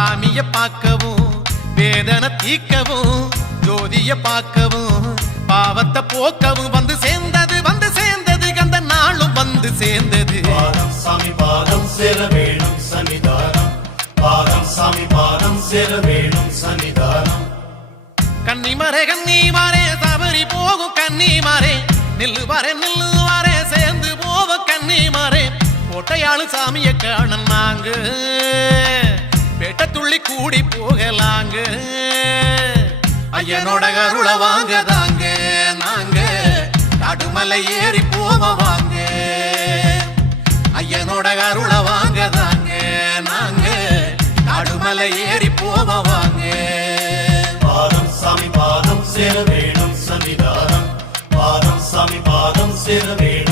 சாமிய பார்க்கவும் வேதனை தீக்கவும் ஜோதிய பார்க்கவும் பாவத்தை போக்கவும் வந்து சேர்ந்தது அந்த நாளும் வந்து சேர்ந்தது. பாதம் சாமி பாதம் சேர வேணும் சன்னிதானம், பாதம் சாமி பாதம் சேர வேணும் சன்னிதானம். கன்னிமரே சபரி போகும் கன்னிமாரே நில்லு வாரே சேர்ந்து போவ கன்னிமாரே. கோட்டையாளு சாமிய காண நாங்க பேட்ட துள்ளி கூடி போகலாங்க. ஐயனோட அருள வாங்க தாங்க நாங்க காடுமலை ஏறி போவ வாங்க. ஐயனோட அருள வாங்க தாங்க நாங்க காடுமலை ஏறி போவ வாங்க. பாதம் சாமி பாதம் சேர வேணும் சன்னிதானம், பாதம் சாமி பாதம் சேர வேணும்.